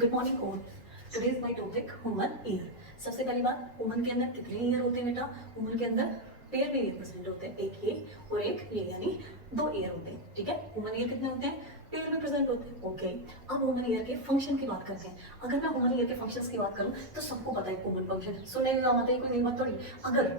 Good morning all. Today is my topic human ear. सबसे पहली बात, ह्यूमन के अंदर कितने ईयर होते हैं बेटा? ह्यूमन के अंदर पेयर में ईयर प्रेजेंट होते हैं, एक ये और एक ये, यानी दो ईयर होते हैं। ठीक है, ह्यूमन ईयर कितने होते हैं? पेयर में प्रेजेंट होते हैं। ओके, अब ह्यूमन ईयर के फंक्शन की बात करते हैं। अगर मैं ह्यूमन ईयर के फंक्शंस की बात करूं तो सबको पता है ह्यूमन फंक्शन, सुनने में आता है, कोई नई बात थोड़ी। अगर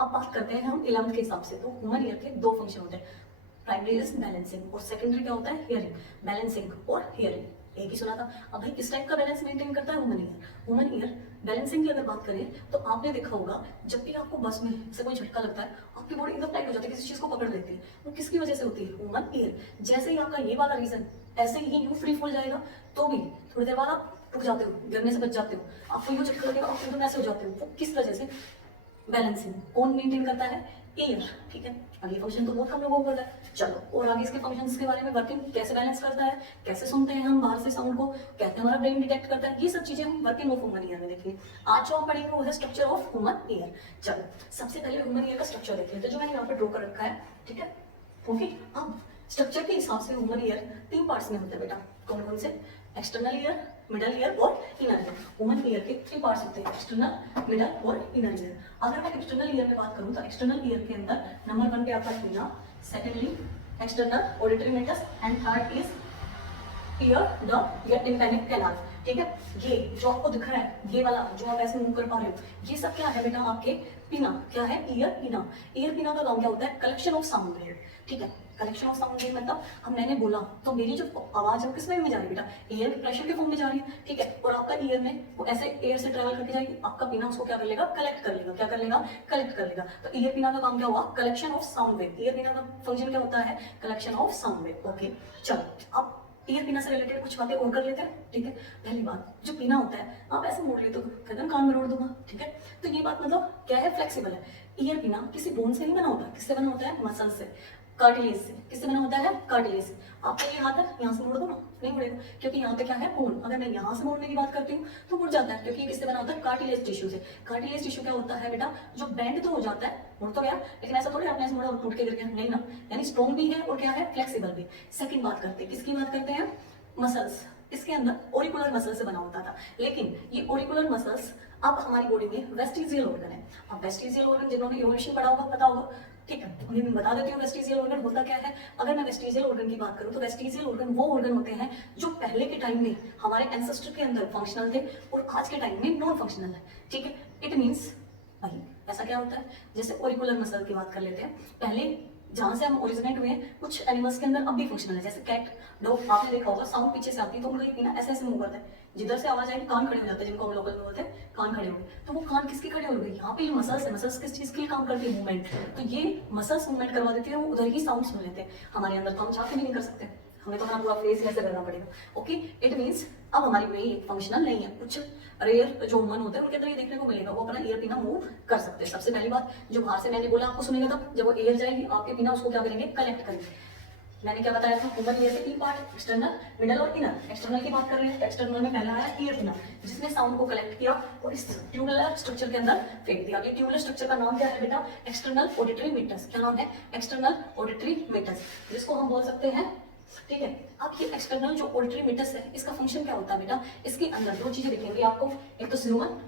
अब बात करते हैं हम 11th के हिसाब से, तो ह्यूमन ईयर के दो फंक्शन होते हैं। प्राइमरी इज बैलेंसिंग और सेकेंडरी क्या होता है? हियरिंग। बैलेंसिंग और हियरिंग एक ही सुना था। अब भाई किस टाइप का बैलेंस मेंटेन करता है human ear? Human ear balancing की अगर बात करें तो आपने देखा होगा, जब भी आपको बस में से कोई झटका लगता है, आपकी बॉडी एकदम टाइट हो जाती है, किसी चीज को पकड़ लेती है। वो किसकी वजह से होती है? Human ear. जैसे ही आपका ये वाला रीजन ऐसे ही यूं फ्री फॉल जाएगा तो भी थोड़ी देर बाद आप रुक जाते हो, गिरने से बच जाते हो, आपको यूं झटका लगेगा, आप एकदम ऐसे हो जाते हो। वो किस वजह से? बैलेंसिंग कौन मेंटेन करता है? ईयर। ठीक है, अब ये फंक्शन तो बहुत कम लोगों को पता है। चलो और आगे इसके फंक्शंस के बारे में, वर्किंग कैसे बैलेंस करता है, कैसे सुनते हैं हम बाहर से साउंड को, कैसे हमारा ब्रेन डिटेक्ट करता है, ये सब चीजें हम वर्किंग ऑफ ह्यूमन ईयर में देखेंगे। आज जो हम पढ़ेंगे वो है स्ट्रक्चर ऑफ ह्यूमन ईयर। चलो सबसे पहले ह्यूमन ईयर का स्ट्रक्चर देख लेते हैं, जो मैंने यहाँ पे ड्रॉ कर रखा है। ठीक है, ओके। अब स्ट्रक्चर के हिसाब से ह्यूमन ईयर तीन पार्ट्स में होते हैं बेटा। कौन कौन से? एक्सटर्नल ईयर, मिडल ईयर और इनर ईयर। ह्यूमन ईयर के थ्री पार्ट्स होते हैं, एक्सटर्नल, मिडल और इनर ईयर। अगर मैं एक्सटर्नल ईयर में बात करूं तो एक्सटर्नल ईयर के अंदर नंबर 1 पे आता है pinna, secondly external auditory meatus and third is eardrum या टिम्पैनिक कैनाल। ठीक है, ये जो आपको दिख रहा है, ये वाला जो आप ऐसे मूव कर पा रहे हो, ये सब क्या है बेटा? आपके पिना। क्या है? ईयर पिना। ईयर पिना का काम क्या होता है? Collection of sound wave. ठीक है, कलेक्शन ऑफ साउंड वेव मतलब हम मैंने बोला तो मेरी जो आवाज है वो किस वेव में जा रही है बेटा? एयर प्रेशर के फॉर्म में जा रही है। ठीक है, और आपका ईयर में वो ऐसे एयर से ट्रेवल करके जाएगी, आपका पिना उसको क्या कर लेगा? कलेक्ट कर लेगा। क्या कर लेगा? कलेक्ट कर लेगा। तो ईयर पिना का काम क्या हुआ? Collection of sound wave. Year पिना का फंक्शन क्या होता है? Collection of sound wave. Okay, चलो अब ईयर पिना से रिलेटेड कुछ बातें और कर लेते हैं। ठीक है, पहली बात, जो पिना होता है आप ऐसे मोड़ लेते हो, कहते हैं कान में रोड़ दूंगा। ठीक है, तो ये बात मतलब क्या है? फ्लेक्सिबल है। ईयर पिना किसी बोन से नहीं बना होता, किससे बना होता है? मसल से, कार्टिलेज से। किससे बना होता है? कार्टिलेज से। आपका ये हाथ है, यहाँ से मोड़ दो ना, नहीं मुड़ेगा, क्योंकि यहाँ पे क्या है? बोन। अगर मैं यहाँ से मोड़ने की बात करती हूँ तो मुड़ जाता है, क्योंकि ये किससे बना होता है? कार्टिलेज टिश्यू से। कार्टिलेज टिश्यू क्या होता है बेटा? जो बेंड तो हो जाता है, मुड़ तो गया, लेकिन ऐसा थोड़ी आपने ऐसे मोड़ा और टूट के गिर गया, नहीं ना। यानी स्ट्रॉन्ग भी है और क्या है? फ्लेक्सिबल भी। सेकंड बात करते हैं, किसकी बात करते हैं? मसल्स। इसके अंदर ओरिकुलर मसल से बना होता था, लेकिन ये ओरिकुलर मसल्स अब हमारी बॉडी में वेस्टिजियल ऑर्गन है। अब वेस्टिजियल ऑर्गन जिन्होंने इवोल्यूशन पढ़ा होगा पता होगा। ठीक है, उन्हें मैं बता देती हूँ वेस्टिजियल ऑर्गन होता क्या है। अगर मैं वेस्टिजियल ऑर्गन की बात करूँ तो वेस्टिजियल ऑर्गन वो ऑर्गन होते हैं जो पहले के टाइम में हमारे एंसेस्टर के अंदर फंक्शनल थे और आज के टाइम में नॉन फंक्शनल है। ठीक है, इट मीन्स भाई ऐसा क्या होता है? जैसे ओरिकुलर मसल की बात कर लेते हैं, पहले जहां से हम ओरिजिनेट हुए हैं, कुछ एनिमल्स के अंदर अब भी फंक्शनल है। जैसे कैट, डॉग, आपने देखा होगा साउंड पीछे से आती है तो उनका ये पीना ऐसे ऐसे मूव करता है, जिधर से आवाज आएगी कान खड़े हो जाते हैं, जिनको हम लोकल में बोलते हैं कान खड़े हो गए। तो वो कान किसके खड़े हो गए? यहाँ पे मसल्स है। मसल्स किस चीज के लिए काम करती है? मूवमेंट। तो ये मसल्स मूवमेंट करवा देती है, वो उधर ही साउंड सुन लेते हैं। हमारे अंदर तो हम चाहते भी नहीं कर सकते, हमें तो हमारा पूरा फेस ऐसे करना पड़ेगा। ओके, इट मीन्स अब हमारी में ये फंक्शनल नहीं है। कुछ रेयर जो ह्यूमन होते हैं उनके अंदर ये देखने को मिलेगा, वो अपना ईयर पिना मूव कर सकते हैं। सबसे पहली बात, जो बाहर से मैंने बोला आपको सुनेगा, तब जब वो एयर जाएगी आपके पिना उसको क्या करेंगे? कलेक्ट करेंगे। मैंने क्या बताया था? ह्यूमन ईयर के तीन पार्ट, एक्सटर्नल, मिडल और इनर। एक्सटर्नल की बात कर रहे हैं, एक्सटर्नल में पहला आया ईयर पिना, जिसने साउंड को कलेक्ट किया और इस ट्यूबुलर स्ट्रक्चर के अंदर फेंक दिया। ये ट्यूबुलर स्ट्रक्चर का नाम क्या है बेटा? External auditory meatus. क्या नाम है? एक्सटर्नल ऑडिटरी मेटस, जिसको हम बोल सकते हैं। ठीक है, अब ये एक्सटर्नल जो ऑडिटरी मेटस है, इसका फंक्शन क्या होता है बेटा? इसके अंदर दो चीजें दिखेंगी आपको, एक तो स्लूमन,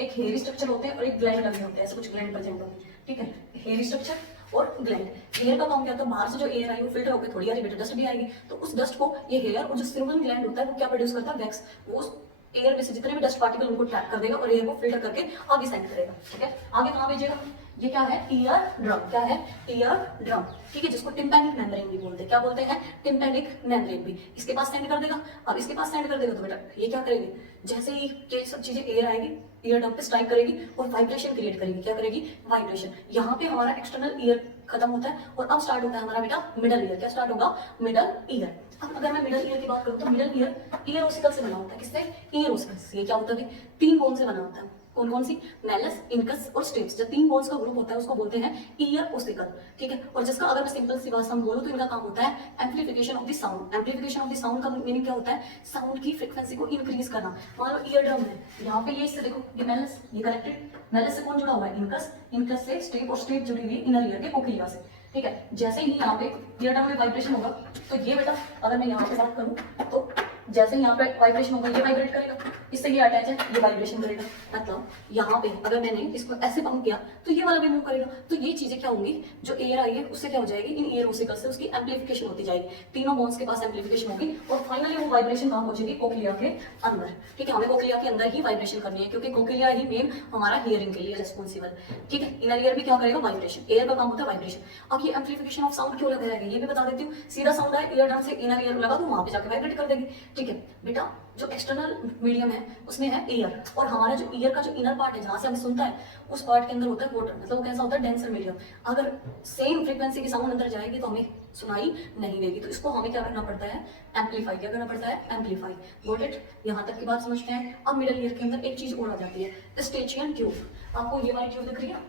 एक हेयरी स्ट्रक्चर होते हैं और एक ग्लैंड लगे होते हैं, ऐसे कुछ ग्लैंड प्रेजेंट होते हैं। ठीक है, हेयरी स्ट्रक्चर और ग्लैंड। हेयर का काम क्या होता है? बाहर से जो एयर आई वो फिल्टर होकर थोड़ी आ रही बेटा, डस्ट भी आएगी, तो उस डस्ट को ये हेयर और जो स्लूमन ग्लैंड होता है वो क्या प्रोड्यूस करता है? वैक्स। वो उस एयर में से जितने भी डस्ट पार्टिकल उनको ट्रैप कर देगा और एयर को फिल्टर करके आगे सेंड करेगा। ठीक है, आगे कहाँ भेजेगा? ये क्या है? Ear drum. क्या है? Ear drum. ठीक है, जिसको टिम्पैनिक मेम्ब्रेन भी बोलते हैं। क्या बोलते हैं? टिम्पैनिक मेम्ब्रेन भी। इसके पास सेंड कर देगा। अब इसके पास सेंड कर देगा तो बेटा ये क्या करेगी? जैसे ही ये सब चीजें एयर आएगी, ईयर ड्रम पे स्ट्राइक करेगी और वाइब्रेशन क्रिएट करेगी। क्या करेगी? वाइब्रेशन। यहाँ पे हमारा एक्सटर्नल ईयर खत्म होता है और अब स्टार्ट होता है हमारा बेटा मिडल ईयर। क्या स्टार्ट होगा? Middle ear. अब अगर मैं मिडल ईयर की बात करूँ तो मिडल ईयर ओसिकल से बना होता है। किससे? ईयर ओसिकल से। ये क्या होता है? तीन बोन से बना होता है। कौन कौन सी? मैलस, इनकस और स्टेप्स। जो तीन बोन्स का ग्रुप होता है उसको बोलते हैं ईयर ओसिकल। ठीक है, और जिसका अगर मैं सिंपल सी बात हम बोलूं तो इनका काम होता है amplification of the sound. Amplification of the sound का मीनिंग क्या होता है? साउंड की फ्रीक्वेंसी को इंक्रीज करना। मान लो ईयर ड्रम है, यहाँ पे ये इससे देखो, ये मैलस, ये कनेक्टेड, मैलस से कौन जुड़ा हुआ है? इनकस, इनकस से स्टेप और स्टेप जुड़ी हुई इनर ईयर के कोक्लिया से। ठीक है, जैसे ही यहाँ पे ईयर ड्रम में वाइब्रेशन होगा तो ये बेटा, अगर मैं यहाँ पे बात करूँ तो जैसे यहाँ पे वाइब्रेशन होगा ये वाइब्रेट करेगा, इससे ये अटैच है ये वाइब्रेशन करेगा। मतलब यहाँ पे अगर मैंने इसको ऐसे पंप किया तो ये वाला भी मूव करेगा। तो ये चीजें क्या होंगी, जो एयर आई है उससे क्या हो जाएगी, इन एयर ओसिकल से उसकी एम्पलीफिकेशन होती जाएगी, तीनों बोन्स के पास एम्पलीफिकेशन होगी और फाइनली वो वाइब्रेशन कहाँ पहुंचेगी, कोक्लिया के अंदर। ठीक है, हमें कोक्लिया के अंदर ही वाइब्रेशन करनी है क्योंकि कोक्लिया ही मेन हमारा हियरिंग के लिए रिस्पॉन्सिबल। ठीक है, इनर ईयर भी क्या करेगा, वाइब्रेशन, एयर का काम होता है वाइब्रेशन। अब ये एम्पलीफिकेशन ऑफ साउंड क्यों लगाया गया ये भी बता देती हूँ। सीधा साउंड है ईयर ड्रम से इनर ईयर लगा तो वहां पे जाके वाइब्रेट कर देगी। ठीक है बेटा, जो एक्सटर्नल मीडियम है उसमें है एयर, और हमारा जो ईयर का जो इनर पार्ट है जहां से हमें सुनता है उस पार्ट के अंदर होता है वाटर, मतलब वो कैसा होता है, डेंसर मीडियम। अगर सेम फ्रीक्वेंसी की साउंड अंदर जाएगी तो हमें सुनाई नहीं देगी, तो इसको हमें क्या करना पड़ता है, एम्पलीफाई। क्या करना पड़ता है, एम्पलीफाई। गॉट इट, यहाँ तक की बात समझते हैं। अब मिडल ईयर के अंदर एक चीज और आ जाती है, स्टेचियन ट्यूब। आपको ये वाली ट्यूब दिख रही है,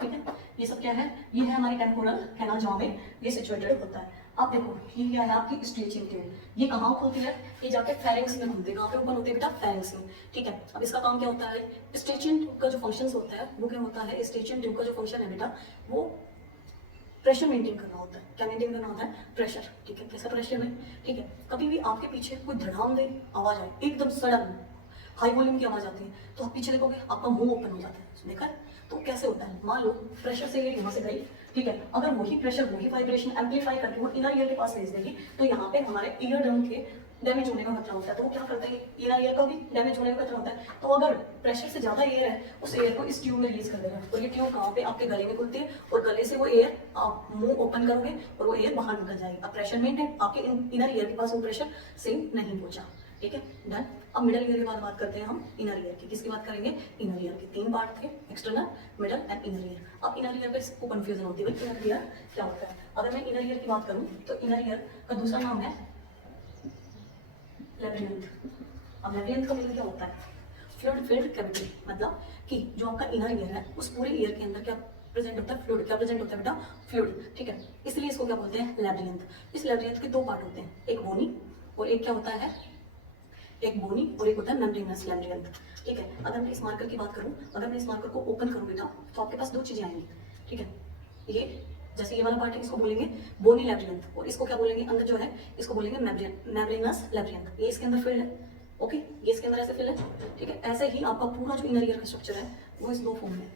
ठीक है, ये सब क्या है, ये है हमारी टेम्पोरल कैनाल जहाँ में ये सिचुएटेड होता है। अब देखो ये क्या है आपकी स्ट्रेचिंग ट्यूब, ये कहाँ खुलती है, ये जाके फेरिंग्स में खुलती है। कहाँ पे ओपन होती है बेटा, फेरिंग्स में। ठीक है, अब इसका काम क्या होता है, स्ट्रेचिंग ट्यूब का जो फंक्शन होता है वो क्या होता है, स्ट्रेचिंग ट्यूब का जो फंक्शन है बेटा वो प्रेशर मेंटेन करना होता है। क्या मेंटेन करना होता है, प्रेशर। ठीक है, कैसा प्रेशर में, ठीक है, कभी भी आपके पीछे कोई धड़ाम दे आवाज आए, एकदम सडन हाई वॉल्यूम की आवाज आती है तो आप पीछे देखोगे आपका मुंह ओपन हो जाता है, देखा है। तो कैसे होता है, मान लो प्रेशर से ये यहाँ से गई, ठीक है, अगर वही प्रेशर वही वाइब्रेशन एम्पलीफाई करके वो इनर ईयर के पास भेज देगी तो यहाँ पे हमारे ईयर ड्रम के डैमेज होने का खतरा होता है। तो वो क्या करते हैं, इनर ईयर का भी डैमेज होने का खतरा होता है। तो अगर प्रेशर से ज्यादा एयर है उस एयर को इस ट्यूब में रिलीज कर देगा, और ये ट्यूब कहाँ पे, आपके गले में खुलती है, और गले से वो एयर आप मुंह ओपन करोगे और वो एयर बाहर निकल जाएगी। अब प्रेशर मेंटेन, आपके इनर ईयर के पास वो प्रेशर सेम नहीं पहुंचा। ठीक है, डन। अब मिडल ईयर के बाद बात करते हैं हम इनर ईयर की। किसकी बात करेंगे, इनर ईयर के। तीन पार्ट थे, external, middle and inner ear. अब इनर ईयर पे इसको कंफ्यूजन होती है, भाई इनर ईयर क्या होता है। अगर मैं इनर ईयर की बात करूं तो इनर ईयर का दूसरा नाम है लेब्रिंथ। अब लेब्रिंथ का मतलब क्या होता है, फ्लूइड फिल्ड कैविटी, मतलब कि जो आपका इनर ईयर है उस पूरे ईयर के अंदर क्या प्रेजेंट होता है, फ्लूइड। क्या प्रेजेंट होता है बेटा, फ्लूइड। ठीक है, इसलिए इसको क्या बोलते हैं, लेब्रिंथ। इस लेब्रिंथ के दो पार्ट होते हैं, एक बोनी और एक क्या होता है, एक बोनी और एक होता है मेम्ब्रेनस लैब्रिंथ। ठीक है, अगर मैं इस मार्कर की बात करूं, अगर मैं इस मार्कर को ओपन करूं बेटा तो आपके पास दो चीजें आएंगी। ठीक है, ये जैसे ये वाला पार्ट है इसको बोलेंगे बोनी लैब्रिंथ, और इसको क्या बोलेंगे, अंदर जो है इसको बोलेंगे मेम्ब्रेनस लैब्रिंथ। ये इसके अंदर फील्ड है, ओके, ये इसके अंदर ऐसे फील्ड है। ठीक है, ऐसे ही आपका पूरा जो इनर ईयर का स्ट्रक्चर है वो इस दो फॉर्म में